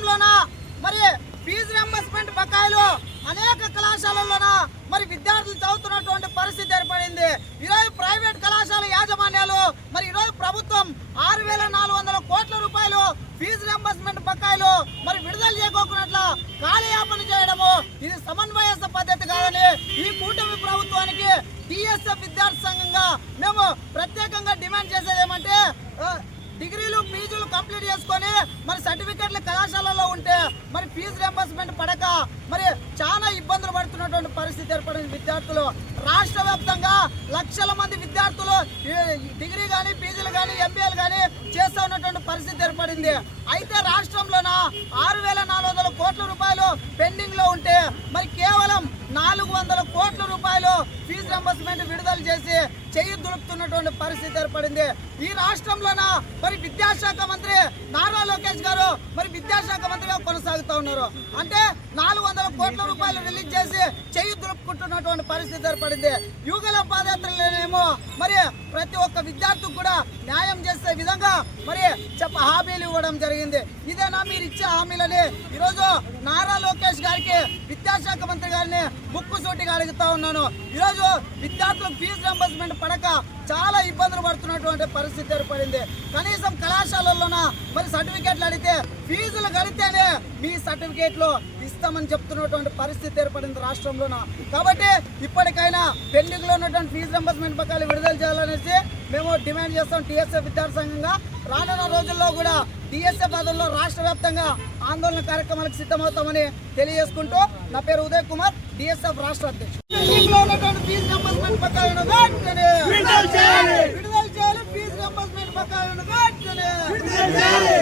రాష్ట్రంలోన మరి fee reimbursement బకాయిలు అనేక కళాశాలల్లోన మరి విద్యార్థులు చదువుతున్నటువంటి పరిస్థితి ఏర్పడింది. ఈరోజు ప్రైవేట్ కళాశాల యాజమాన్యాలు మరి ఈరోజు ప్రభుత్వం 6,400 కోట్ల రూపాయలు ఫీజు రింబర్స్మెంట్ బకాయిలు మరి విడుదల చేయకోకున్నట్ల కాలయాపన చేయడము ఇది సమన్వయ పద్ధతి కాదని ఈ కూటమి ప్రభుత్వానికి టీఎస్ఎఫ్ విద్యార్థి సంఘంగా మేము ప్రత్యేకంగా డిమాండ్ చేసేది ఏమంటే డిగ్రీలు పీజీలు కంప్లీట్ చేసుకొని మరి సర్టిఫికెట్లు కళాశాలలో ఉంటే మరి ఫీజు రింబర్స్మెంట్ పడక మరి చాలా ఇబ్బందులు పడుతున్నటువంటి పరిస్థితి ఏర్పడింది. విద్యార్థులు రాష్ట్ర వ్యాప్తంగా లక్షల మంది విద్యార్థులు డిగ్రీ కానీ పీజీలు కానీ ఎంబీఏలు కానీ చేస్తూ ఉన్నటువంటి పరిస్థితి ఏర్పడింది. అయితే రాష్ట్రంలోన 6,400 కోట్ల రూపాయలు పెండింగ్ లో ఉంటే మరి కేవలం 400 కోట్ల రూపాయలు ఫీజు రింబర్స్మెంట్ విడుదల చేసి చెయ్యి దులుపుతున్నటువంటి పరిస్థితి ఏర్పడింది. ఈ రాష్ట్రంలోన మరి విద్యాశాఖ మంత్రి నారా లోకేష్ గారు మరి విద్యాశాఖ మంత్రిగా కొనసాగుతూ ఉన్నారు. అంటే 400 కోట్ల రూపాయలు రిలీజ్ చేసి చెయ్యి దులుపుకుంటున్నటువంటి పరిస్థితి ఏర్పడింది. యుగల పాదయాత్రలోనేమో మరి ప్రతి ఒక్క విద్యార్థికి కూడా న్యాయం చేసే విధంగా మరి హామీలు ఇవ్వడం జరిగింది. ఇదేనా మీరు ఇచ్చే హామీలని ఈరోజు నారా లోకేష్ గారికి విద్యాశాఖ మంత్రి గారిని ముక్కుసూటిగా అడుగుతా ఉన్నాను. ఈరోజు విద్యార్థులకు ఫీజు రింబర్స్మెంట్ పడక చాలా ఇబ్బందులు పడుతున్నటువంటి పరిస్థితి ఏర్పడింది. కనీసం కళాశాలల్లోన మరి సర్టిఫికేట్లు అడిగితే ఫీజులు కడితేనే మీ సర్టిఫికేట్లు ఇస్తామని చెప్తున్నటువంటి పరిస్థితి ఏర్పడింది రాష్ట్రంలోన. కాబట్టి ఇప్పటికైనా పెండింగ్ లో ఉన్నటువంటి ఫీజు రింబర్స్మెంట్ బకాయిలు విడుదల చేయాలనేసి మేము డిమాండ్ చేస్తాం టీఎస్ఎఫ్ విద్యార్థి సంఘంగా. రానున్న రోజుల్లో కూడా టీఎస్ఎఫ్ ఆధ్వర్యంలో రాష్ట్ర వ్యాప్తంగా ఆందోళన కార్యక్రమాలకు సిద్ధమవుతామని తెలియజేసుకుంటూ నా పేరు ఉదయ్ కుమార్, టీఎస్ఎఫ్ రాష్ట్ర అధ్యక్షుడు. ఫీజు రింబర్స్మెంట్ బకాయిలను విడుదల చేయాలి. ఫీజు రింబర్స్మెంట్ బకాయిలను విడుదల చేయాలి.